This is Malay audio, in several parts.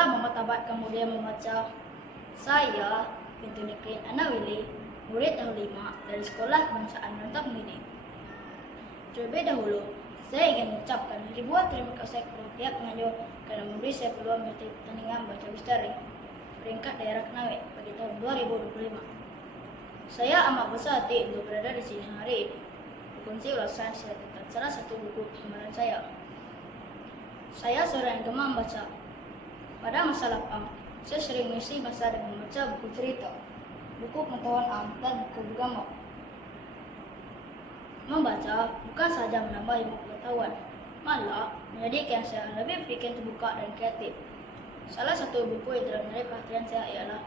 Setelah Muhammad Tabat kemudian membaca, "Saya Bintu Niklin Ana Willy, murid tahun 5 dari Sekolah Kebangsaan Rantau Mini. Terlebih dahulu, saya ingin mengucapkan ribuan terima kasih kepada pihak pengajar karena memberi saya peluang mengikuti pertandingan baca misteri peringkat daerah Konawe pada tahun 2025. Saya amat besar hati untuk berada di sini hari ini, berkongsi ulasan saya tentang salah satu buku kegemaran saya. Saya seorang yang gemar membaca. Pada masa lapang, saya sering mengisi masa dengan membaca buku cerita, buku pengetahuan alam, dan buku agama. Membaca bukan sahaja menambah ilmu pengetahuan, malah menjadikan saya lebih berpikir terbuka dan kreatif. Salah satu buku yang telah menarik perhatian saya ialah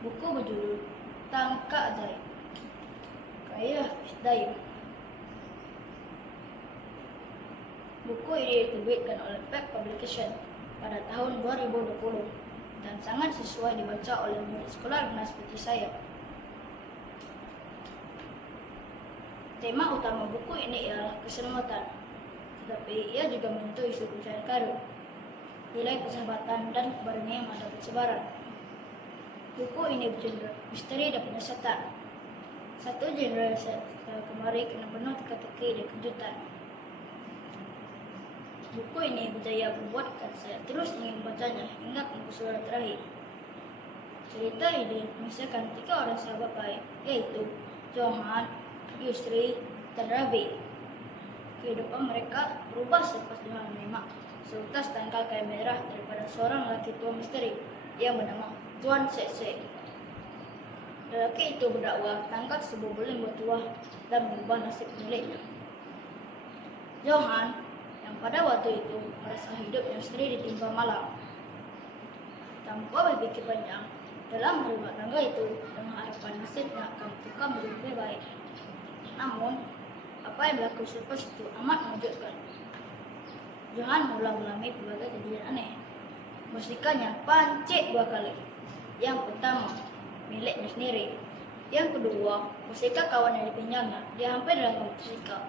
buku berjudul Tangka Ajaib, karya Hafiz Daim. Buku ini diterbitkan oleh Pep Publication pada tahun 2020 dan sangat sesuai dibaca oleh murid sekolah rendah seperti saya. Tema utama buku ini ialah keselamatan, tetapi ia juga menyentuh isu pencarian karir, nilai persahabatan, dan keberanian pada persebaran. Buku ini bergenre misteri dan penyiasatan, satu genre yang saya gemari kerana penuh teka-teki dan kejutan. Buku ini berjaya membuatkan saya terus ingin membacanya hingga ke muka suara terakhir. Cerita ini mengisahkan 3 orang sahabat baik, yaitu Johan, Yusri, dan Ravi. Kehidupan mereka berubah selepas Johan menerima seutas tangkal kain merah daripada seorang lelaki tua misteri yang bernama Tuan Setse. Lelaki itu berdakwah tangkal tersebut boleh membuat tuah dan mengubah nasib miliknya. Johan yang pada waktu itu merasa hidupnya misteri ditimpa malam. Tanpa berpikir panjang, dalam merubah tangga itu dengan harapan nasibnya akan bertukar menjadi lebih baik. Namun, apa yang berlaku selepas itu amat mengejutkan. Johan mula mengalami berbagai kejadian aneh. Musikannya pancit 2 kali. Yang pertama, miliknya sendiri. Yang kedua, musika kawan yang dipinjamnya dia hampir dalam musika.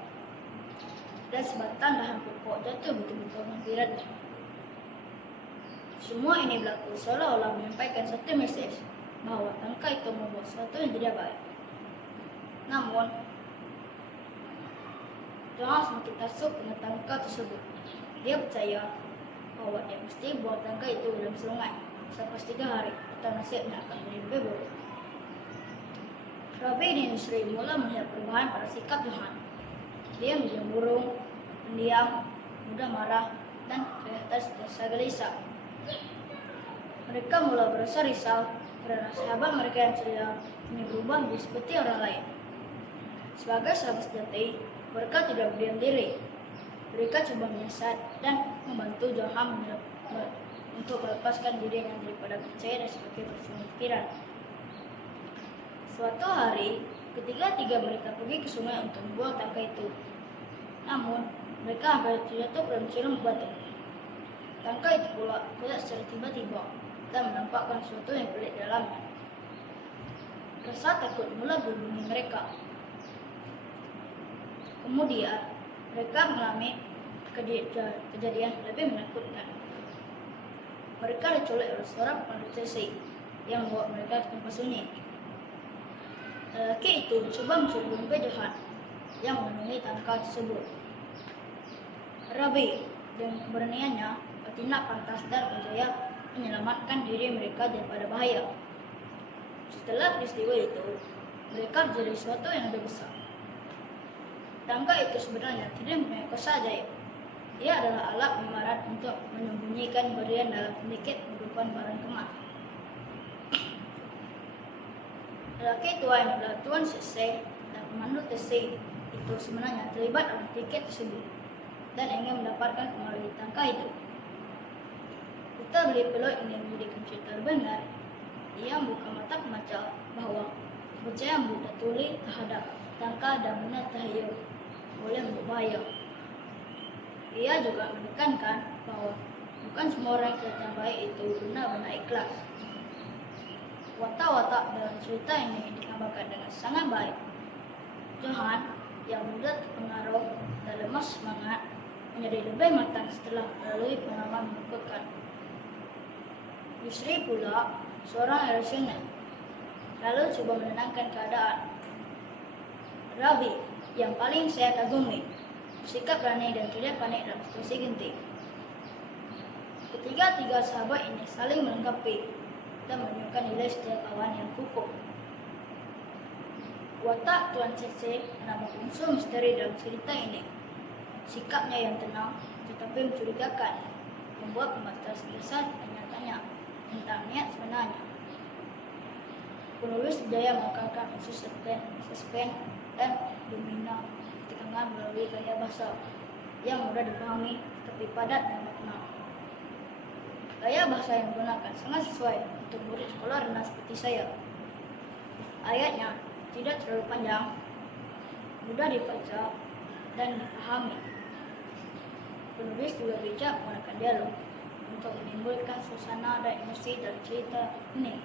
Dan sebatang dahan pokok jatuh betul-betul menghampirannya. Semua ini berlaku seolah-olah menyampaikan satu mesej bahawa tangka itu membuat sesuatu yang tidak baik. Namun, Johan semakin tasuk dengan tangka tersebut. Dia percaya bahawa dia mesti buang tangka itu dalam sungai selepas 3 hari atau nasibnya akan menjadi lebih buruk. Ravi dan Yusri mula melihat perubahan pada sikap Johan. Dia menjadi murung, pendiam, mudah marah, dan kelihatan sentiasa gelisah. Mereka mula berasa risau kerana sahabat mereka yang ceria kini berubah menjadi seperti orang lain. Sebagai sahabat sejati, mereka tidak berdiam diri. Mereka coba menyiasat dan membantu Johan untuk melepaskan dirinya daripada percaya dan sebagai pikiran. Suatu hari, ketiga-tiga mereka pergi ke sungai untuk membuang tangka itu. Namun, mereka hampir terjatuh dalam jurang batu. Tangka itu pula koyak secara tiba-tiba dan menampakkan sesuatu yang pelik di dalamnya. Rasa takut mula menghubungi mereka. Kemudian, mereka mengalami kejadian lebih menakutkan. Mereka diculik oleh seorang pemandu sesi yang membawa mereka ke tempat sunyi. Lelaki itu mencoba mencuri dompet Johan yang memenuhi tangkal tersebut. Ravi dengan keberaniannya bertindak pantas dan berjaya menyelamatkan diri mereka daripada bahaya. Setelah peristiwa itu, mereka menjadi sesuatu yang lebih besar. Tangga itu sebenarnya tidak mempunyai kuasa ajaib. Ia adalah alat pemarat untuk menyembunyikan berian dalam sedikit kehidupan barang kemas. Lelaki tua yang adalah Tuan Sese dan pemandu TC itu sebenarnya terlibat dalam tiket tersebut dan ingin mendapatkan kembali tangka itu. Kita beli peluk ingin menjadikan cerita lebih menarik. Ia membuka mata pembaca bahawa kepercayaan buta tuli terhadap tangka dan benda tahayyul boleh berbahaya. Ia juga menekankan bahawa bukan semua orang yang baik itu benar-benar ikhlas. Watak-watak dalam cerita ini digambarkan dengan sangat baik. Johan yang mudah terpengaruh dan lemah semangat menjadi lebih matang setelah melalui pengalaman menakutkan. Yusri pula seorang rasional, lalu coba menenangkan keadaan. Rabi, yang paling saya kagumi, bersikap berani dan tidak panik dalam situasi genting. Ketiga sahabat ini saling melengkapi dan menunjukkan nilai setiap kawan yang kukuh. Watak Tuan Cece nama unsur misteri dalam cerita ini. Sikapnya yang tenang tetapi mencurigakan, membuat pembaca biasa tanya-tanya tentang niat sebenarnya. Penulis berjaya mengekalkan unsur suspense dan domina ketegangan melalui gaya bahasa yang mudah dipahami tapi padat dan makna. Gaya bahasa yang digunakan sangat sesuai untuk murid sekolah rendah seperti saya. Ayatnya tidak terlalu panjang, mudah dibaca dan dipahami. Penulis juga bijak menggunakan dialog untuk menimbulkan suasana dan emosi dari cerita ini.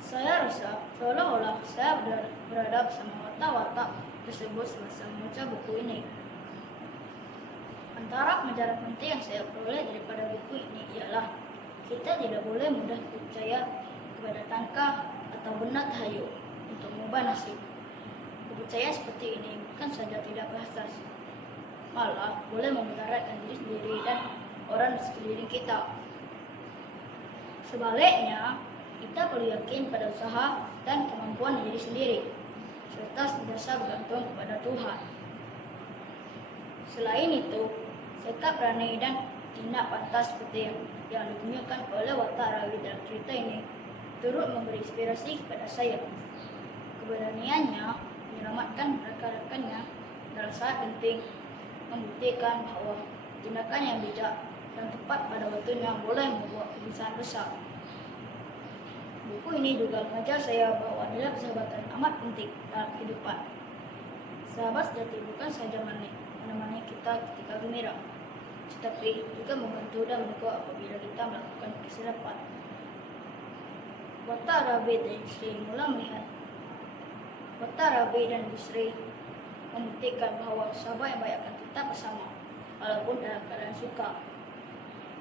Saya rasa seolah-olah saya berada bersama watak-watak tersebut semasa membaca buku ini. Antara pelajaran penting yang saya peroleh daripada buku ini ialah kita tidak boleh mudah percaya kepada tangkah atau benak tahayul untuk mengubah nasib. Kepercayaan seperti ini bukan saja tidak berasas, malah boleh memudaratkan diri sendiri dan orang di sekeliling kita. Sebaliknya, kita perlu yakin pada usaha dan kemampuan diri sendiri, serta senantiasa bergantung kepada Tuhan. Selain itu, sikap berani dan tindak pantas seperti yang ditunjukkan oleh watak Rawi dalam cerita ini turut memberi inspirasi kepada saya. Keberaniannya menyelamatkan rekan-rekannya dalam saat genting, membuktikan bahwa tindakan yang bijak dan tepat pada waktunya boleh membuat kebiasaan besar. Buku ini juga mengajar saya bahwa nilai persahabatan amat penting dalam kehidupan. Sahabat sejati bukan saja menemani kita ketika gembira, tetapi juga membantu dan mendukung apabila kita melakukan kesilapan. Watak Rabi dan Yusri mula melihat. Watak Rabi dan Yusri membuktikan bahwa sahabat yang baik akan tetap bersama, walaupun dalam keadaan suka.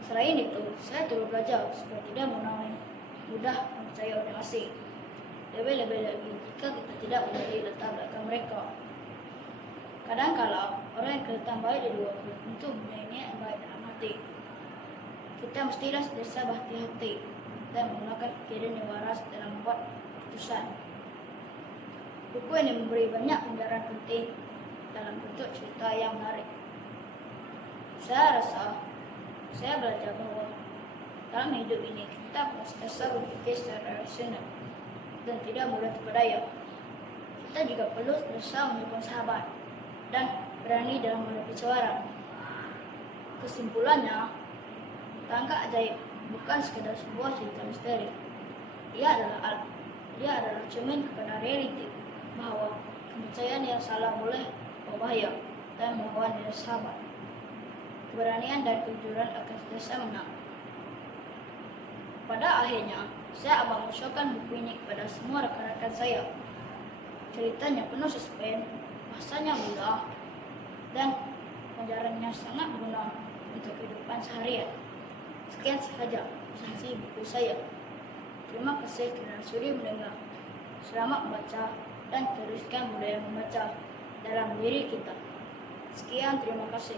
Selain itu, saya terus belajar supaya tidak mudah percaya orang asing. Lebih-lebih lagi jika kita tidak mengenali latar belakang mereka. Kadang-kala orang yang kelihatan baik di luar belum tentu mempunyai niat yang baik dalam hati. Kita mestilah sentiasa berhati-hati dan menggunakan fikiran yang waras dalam membuat keputusan. Buku ini memberi banyak pelajaran penting dalam bentuk cerita yang menarik. Saya rasa saya belajar bahwa dalam hidup ini kita sentiasa berpikir secara rasional dan tidak mudah terpedaya. Kita juga perlu berusaha menyokong sahabat dan berani dalam menghadapi cabaran. Kesimpulannya, tangga ajaib bukan sekedar sebuah cerita misteri. Dia adalah cermin kepada realiti bahwa kepercayaan yang salah boleh berbahaya dan melawan nilai sahabat. Keberanian dan kejujuran akan sentiasa menang. Pada akhirnya, saya akan mensyukurkan buku ini kepada semua rekan-rekan saya. Ceritanya penuh suspense, bahasanya mudah, dan pelajarannya sangat berguna untuk kehidupan seharian. Sekian sahaja resensi buku saya. Terima kasih kerana sudi mendengar. Selamat membaca dan teruskan budaya membaca dalam diri kita. Sekian, terima kasih.